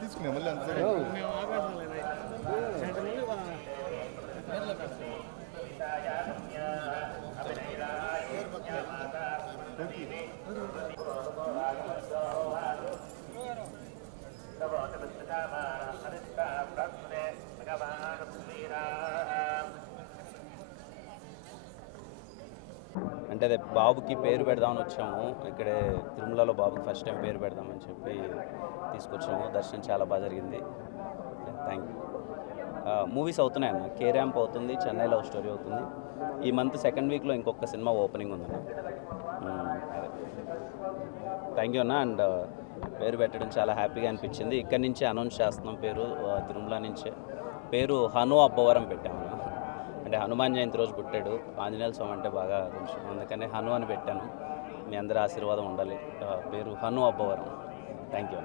తీసుకునే మళ్ళీ అంత అంటే అదే బాబుకి పేరు పెడదామని వచ్చాము. ఇక్కడే తిరుమలలో బాబుకి ఫస్ట్ టైం పేరు పెడదామని చెప్పి తీసుకొచ్చాము. దర్శనం చాలా బాగా జరిగింది. Thank you. మూవీస్ అవుతున్నాయి అన్న. కే ర్యాంప్ అవుతుంది, చెన్నై లవ్ స్టోరీ అవుతుంది. ఈ మంత్ సెకండ్ వీక్లో ఇంకొక సినిమా ఓపెనింగ్ ఉందన్న. థ్యాంక్ యూ అన్న. అండ్ పేరు పెట్టడం చాలా హ్యాపీగా అనిపించింది. ఇక్కడి నుంచే అనౌన్స్ చేస్తున్నాం పేరు, తిరుమల నుంచే. పేరు హను అబ్బవరం పెట్టామన్న. అంటే హనుమాన్ జయంతి రోజు పుట్టాడు. ఆంజనేయ స్వామి అంటే బాగా కొంచెం, అందుకనే హను అని పెట్టాను. మీ అందరి ఆశీర్వాదం ఉండాలి. పేరు హను అబ్బవరం. Thank you.